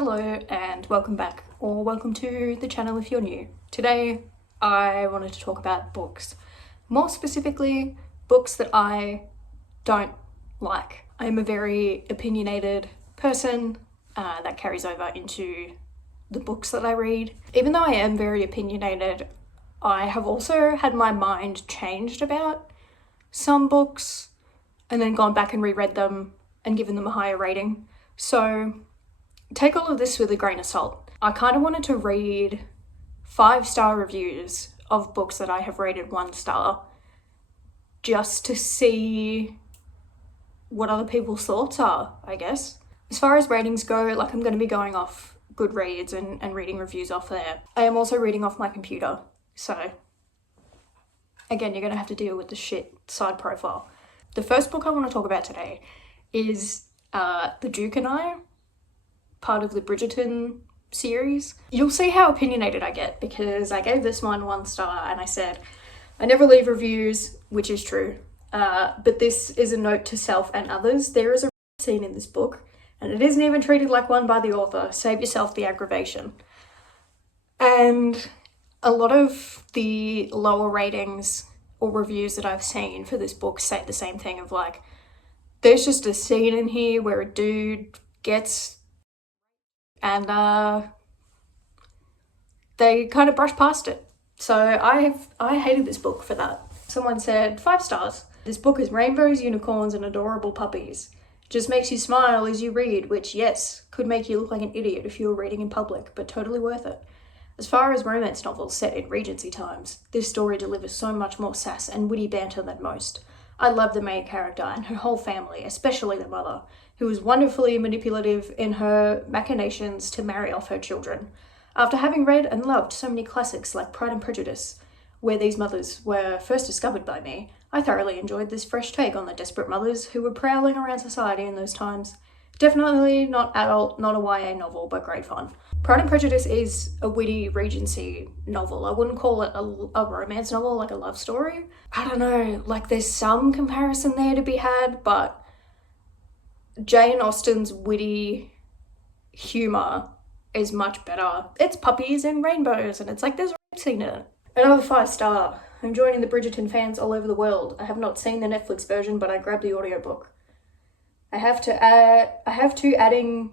Hello and welcome back, or welcome to the channel if you're new. Today I wanted to talk about books. More specifically, books that I don't like. I'm a very opinionated person that carries over into the books that I read. Even though I am very opinionated, I have also had my mind changed about some books and then gone back and reread them and given them a higher rating. So take all of this with a grain of salt. I kind of wanted to read 5-star reviews of books that I have rated 1 star just to see what other people's thoughts are, I guess. As far as ratings go, like, I'm going to be going off Goodreads and reading reviews off there. I am also reading off my computer, so again, you're going to have to deal with the shit side profile. The first book I want to talk about today is The Duke and I, part of the Bridgerton series. You'll see how opinionated I get because I gave this one 1 star and I said, I never leave reviews, which is true. But this is a note to self and others. There is a scene in this book and it isn't even treated like one by the author. Save yourself the aggravation. And a lot of the lower ratings or reviews that I've seen for this book say the same thing of like, there's just a scene in here where a dude gets and they kind of brush past it. So I hated this book for that. Someone said 5 stars. This book is rainbows, unicorns, and adorable puppies. Just makes you smile as you read, which, yes, could make you look like an idiot if you were reading in public, but totally worth it. As far as romance novels set in Regency times, this story delivers so much more sass and witty banter than most. I love the main character and her whole family, especially the mother, who was wonderfully manipulative in her machinations to marry off her children. After having read and loved so many classics like Pride and Prejudice, where these mothers were first discovered by me, I thoroughly enjoyed this fresh take on the desperate mothers who were prowling around society in those times. Definitely not adult, not a YA novel, but great fun. Pride and Prejudice is a witty Regency novel. I wouldn't call it a romance novel, like a love story. I don't know, like there's some comparison there to be had, but Jane Austen's witty humour is much better. It's puppies and rainbows and it's like there's a rape scene in it. Another 5 star. I'm joining the Bridgerton fans all over the world. I have not seen the Netflix version, but I grabbed the audiobook. I have to adding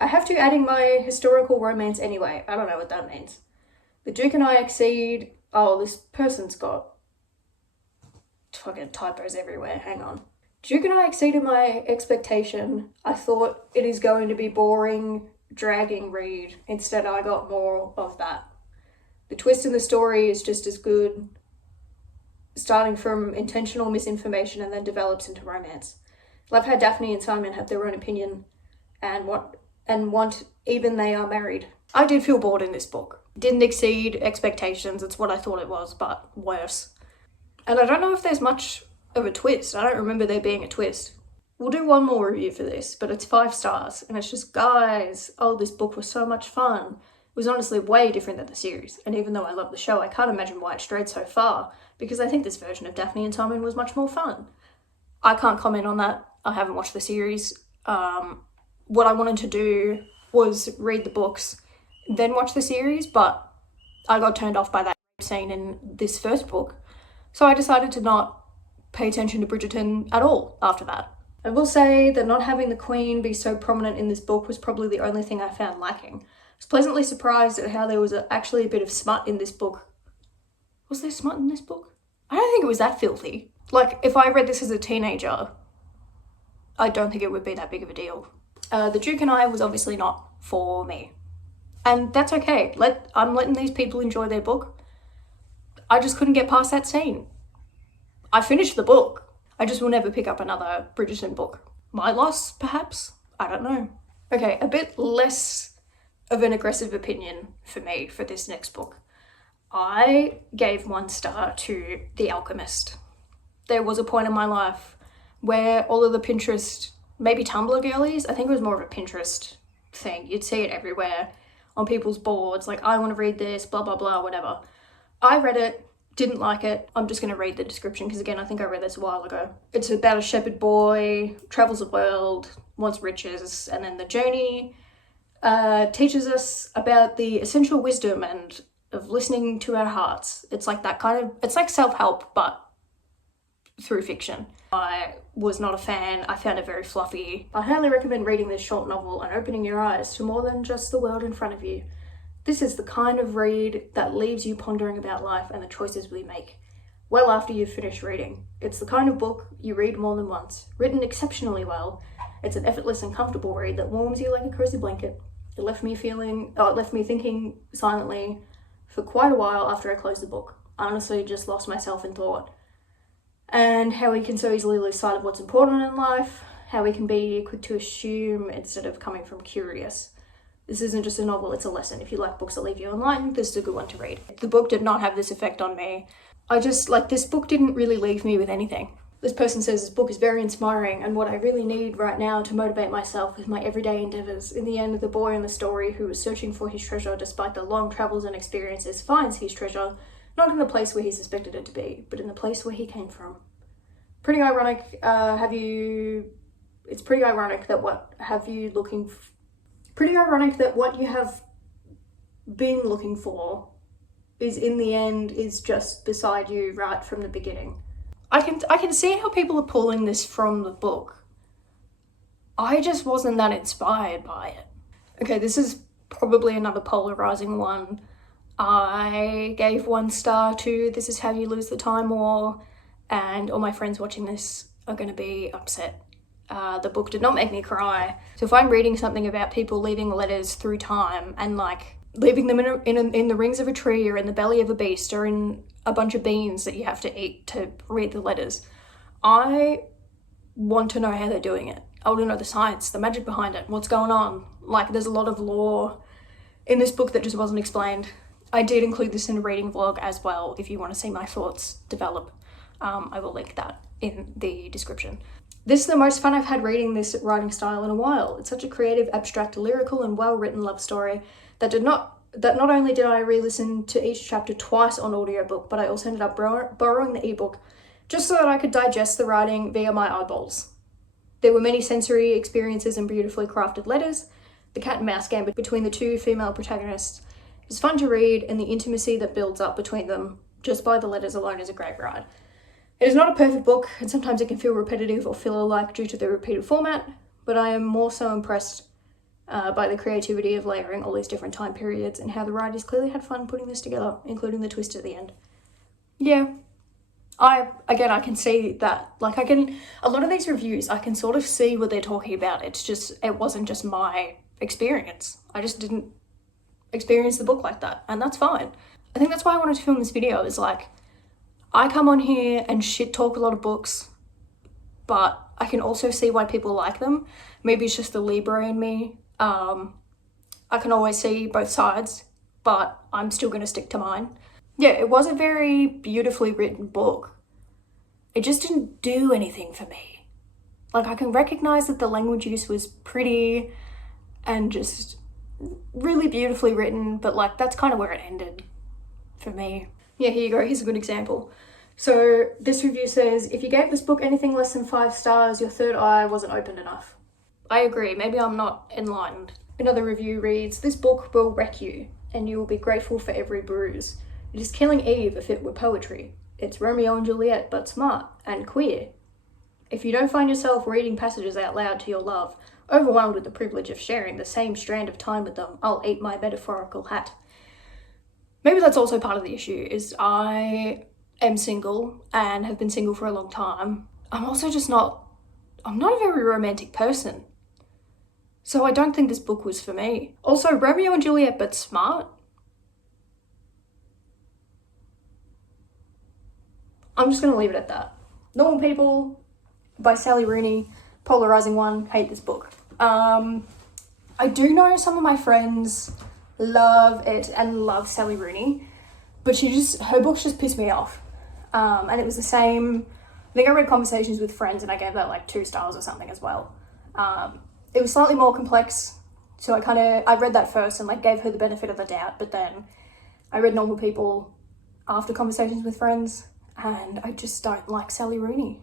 my historical romance anyway. I don't know what that means. The Duke and I exceed... Oh, this person's got fucking typos everywhere. Hang on. Duke and I exceeded my expectation. I thought it is going to be boring, dragging read. Instead, I got more of that. The twist in the story is just as good, starting from intentional misinformation and then develops into romance. Love how Daphne and Simon have their own opinion and want even they are married. I did feel bored in this book. Didn't exceed expectations. It's what I thought it was, but worse. And I don't know if there's much of a twist. I don't remember there being a twist. We'll do one more review for this, but it's 5 stars. And it's just, guys, oh, this book was so much fun. It was honestly way different than the series. And even though I love the show, I can't imagine why it strayed so far, because I think this version of Daphne and Simon was much more fun. I can't comment on that. I haven't watched the series. What I wanted to do was read the books, then watch the series, but I got turned off by that scene in this first book. So I decided to not pay attention to Bridgerton at all after that. I will say that not having the Queen be so prominent in this book was probably the only thing I found lacking. I was pleasantly surprised at how there was actually a bit of smut in this book. Was there smut in this book? I don't think it was that filthy. Like, if I read this as a teenager, I don't think it would be that big of a deal. The Duke and I was obviously not for me. And that's okay. I'm letting these people enjoy their book. I just couldn't get past that scene. I finished the book. I just will never pick up another Bridgerton book. My loss, perhaps? I don't know. Okay, a bit less of an aggressive opinion for me for this next book. I gave 1 star to The Alchemist. There was a point in my life where all of the Pinterest, maybe Tumblr girlies, I think it was more of a Pinterest thing. You'd see it everywhere on people's boards, like, I want to read this, blah, blah, blah, whatever. I read it, didn't like it. I'm just going to read the description because, again, I think I read this a while ago. It's about a shepherd boy, travels the world, wants riches, and then the journey teaches us about the essential wisdom and of listening to our hearts. It's like that kind of, it's like self-help, but through fiction. I was not a fan. I found it very fluffy. I highly recommend reading this short novel and opening your eyes to more than just the world in front of you. This is the kind of read that leaves you pondering about life and the choices we make well after you've finished reading. It's the kind of book you read more than once, written exceptionally well. It's an effortless and comfortable read that warms you like a cozy blanket. It left me thinking silently for quite a while after I closed the book. I honestly just lost myself in thought. And how we can so easily lose sight of what's important in life, how we can be quick to assume instead of coming from curious. This isn't just a novel, it's a lesson. If you like books that leave you enlightened, this is a good one to read. The book did not have this effect on me. This book didn't really leave me with anything. This person says this book is very inspiring and what I really need right now to motivate myself with my everyday endeavours. In the end, the boy in the story who was searching for his treasure despite the long travels and experiences finds his treasure, not in the place where he suspected it to be, but in the place where he came from. Pretty ironic, it's pretty ironic that what you have been looking for is in the end is just beside you right from the beginning. I can see how people are pulling this from the book. I just wasn't that inspired by it. Okay, this is probably another polarizing one. I gave 1 star to This Is How You Lose the Time War, and all my friends watching this are going to be upset. The book did not make me cry. So if I'm reading something about people leaving letters through time and like leaving them in the rings of a tree or in the belly of a beast or in a bunch of beans that you have to eat to read the letters, I want to know how they're doing it. I want to know the science, the magic behind it, what's going on. Like, there's a lot of lore in this book that just wasn't explained. I did include this in a reading vlog as well. If you want to see my thoughts develop, I will link that in the description. This is the most fun I've had reading this writing style in a while. It's such a creative, abstract, lyrical, and well-written love story that not only did I re-listen to each chapter twice on audiobook, but I also ended up borrowing the ebook just so that I could digest the writing via my eyeballs. There were many sensory experiences and beautifully crafted letters. The cat and mouse game between the 2 female protagonists is fun to read, and the intimacy that builds up between them just by the letters alone is a great ride. It is not a perfect book, and sometimes it can feel repetitive or filler-like due to the repeated format, but I am more so impressed by the creativity of layering all these different time periods and how the writers clearly had fun putting this together, including the twist at the end. Yeah. I can see that. A lot of these reviews, I can sort of see what they're talking about. It wasn't just my experience. I just didn't experience the book like that, and that's fine. I think that's why I wanted to film this video, is like, I come on here and shit talk a lot of books, but I can also see why people like them. Maybe it's just the Libra in me. I can always see both sides, but I'm still going to stick to mine. Yeah, it was a very beautifully written book. It just didn't do anything for me. Like, I can recognize that the language use was pretty and just really beautifully written, but like, that's kind of where it ended for me. Yeah, here you go. Here's a good example. So this review says, if you gave this book anything less than 5 stars, your third eye wasn't opened enough. I agree. Maybe I'm not enlightened. Another review reads, this book will wreck you, and you will be grateful for every bruise. It is Killing Eve if it were poetry. It's Romeo and Juliet, but smart and queer. If you don't find yourself reading passages out loud to your love, overwhelmed with the privilege of sharing the same strand of time with them, I'll eat my metaphorical hat. Maybe that's also part of the issue, is I am single and have been single for a long time. I'm not a very romantic person. So I don't think this book was for me. Also, Romeo and Juliet, but smart. I'm just going to leave it at that. Normal People by Sally Rooney, polarizing one, hate this book. I do know some of my friends love it and love Sally Rooney, but her books just piss me off. And it was the same, I think I read Conversations with Friends and I gave that like 2 stars or something as well. It was slightly more complex, so I read that first and like gave her the benefit of the doubt, but then I read Normal People after Conversations with Friends, and I just don't like Sally Rooney.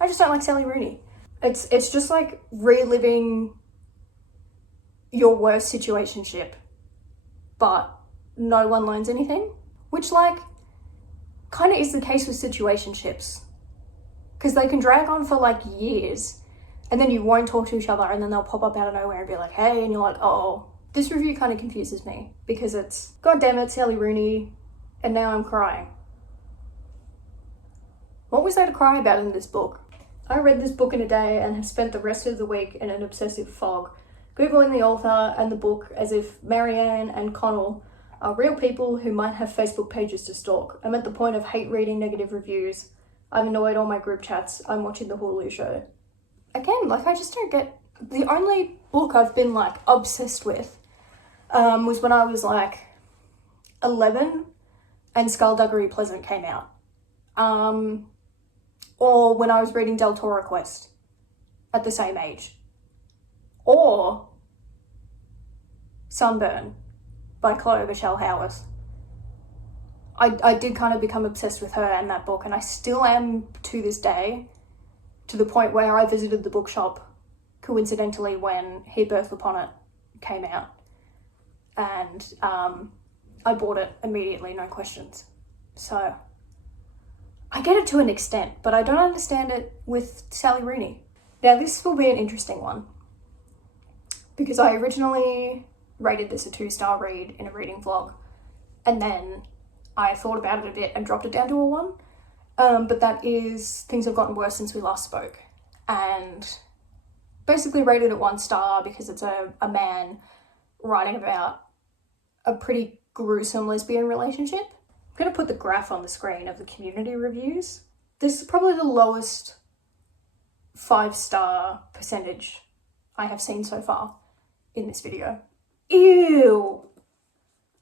I just don't like Sally Rooney. It's just like reliving your worst situationship, but no one learns anything, which like kind of is the case with situationships, because they can drag on for like years and then you won't talk to each other, and then they'll pop up out of nowhere and be like, hey, and you're like, oh. This review kind of confuses me because it's, God damn it, Sally Rooney, and now I'm crying. What was there to cry about in this book? I read this book in a day and have spent the rest of the week in an obsessive fog, Googling the author and the book as if Marianne and Connell are real people who might have Facebook pages to stalk. I'm at the point of hate reading negative reviews. I've annoyed all my group chats. I'm watching the Hulu show. Again, like I just don't get... The only book I've been like obsessed with was when I was like 11 and Skullduggery Pleasant came out. Or when I was reading Del Toro Quest at the same age. Or Sunburn by Chloe Michelle Howes. I did kind of become obsessed with her and that book, and I still am to this day, to the point where I visited the bookshop coincidentally when He Birthed Upon It came out. And I bought it immediately, no questions. So I get it to an extent, but I don't understand it with Sally Rooney. Now this will be an interesting one, because I originally rated this a 2-star read in a reading vlog, and then I thought about it a bit and dropped it down to a 1. But that is Things Have Gotten Worse Since We Last Spoke, and basically rated it 1 star because it's a man writing about a pretty gruesome lesbian relationship. I'm going to put the graph on the screen of the community reviews. This is probably the lowest 5-star percentage I have seen so far in this video. Ew!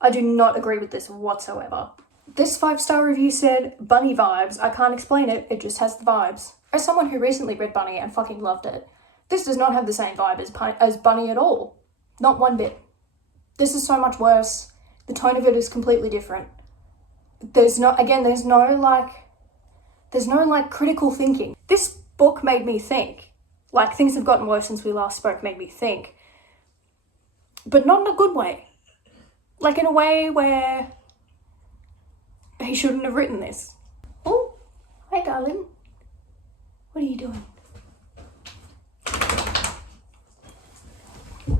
I do not agree with this whatsoever. This 5-star review said, Bunny vibes. I can't explain it, it just has the vibes. As someone who recently read Bunny and fucking loved it, this does not have the same vibe as Bunny at all. Not one bit. This is so much worse. The tone of it is completely different. There's no critical thinking. This book made me think. Like, Things Have Gotten Worse Since We Last Spoke made me think. But not in a good way. Like, in a way where he shouldn't have written this. Oh, hi darling. What are you doing? What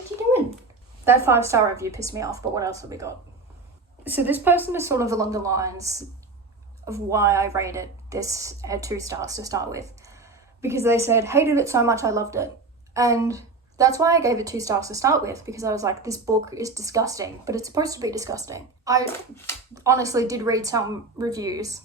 are you doing? That 5-star review pissed me off, but what else have we got? So this person is sort of along the lines of why I rated this at 2 stars to start with. Because they said, hated it so much I loved it. And that's why I gave it 2 stars to start with, because I was like, this book is disgusting, but it's supposed to be disgusting. I honestly did read some reviews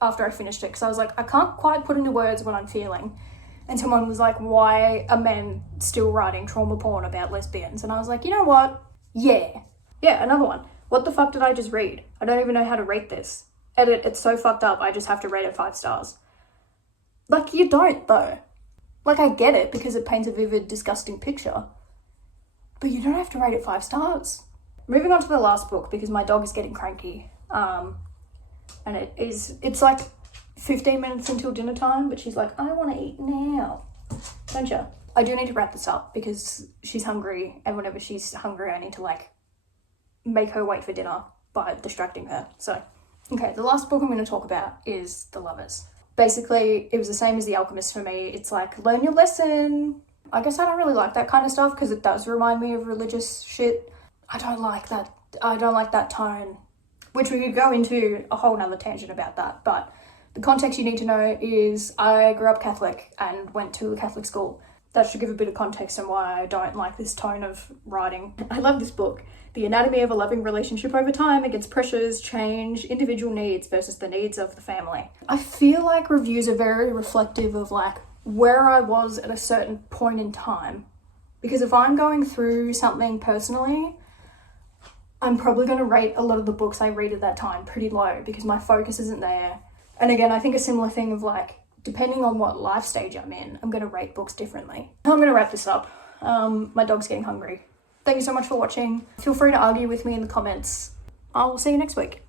after I finished it, because I was like, I can't quite put into words what I'm feeling. And someone was like, why are men still writing trauma porn about lesbians? And I was like, you know what? Yeah, another one. What the fuck did I just read? I don't even know how to rate this. Edit, it's so fucked up, I just have to rate it 5 stars. Like, you don't, though. Like, I get it, because it paints a vivid, disgusting picture. But you don't have to rate it 5 stars. Moving on to the last book, because my dog is getting cranky. And it's like 15 minutes until dinner time, but she's like, I want to eat now. Don't you? I do need to wrap this up, because she's hungry, and whenever she's hungry, I need to, like, make her wait for dinner by distracting her. So, okay, the last book I'm going to talk about is The Lovers. Basically, it was the same as The Alchemist for me. It's like, learn your lesson. I guess I don't really like that kind of stuff because it does remind me of religious shit. I don't like that tone, which we could go into a whole nother tangent about that. But the context you need to know is I grew up Catholic and went to a Catholic school. That should give a bit of context on why I don't like this tone of writing. I love this book. The anatomy of a loving relationship over time against pressures, change, individual needs versus the needs of the family. I feel like reviews are very reflective of like where I was at a certain point in time. Because if I'm going through something personally, I'm probably going to rate a lot of the books I read at that time pretty low because my focus isn't there. And again, I think a similar thing of like, depending on what life stage I'm in, I'm going to rate books differently. I'm going to wrap this up. My dog's getting hungry. Thank you so much for watching. Feel free to argue with me in the comments. I'll see you next week.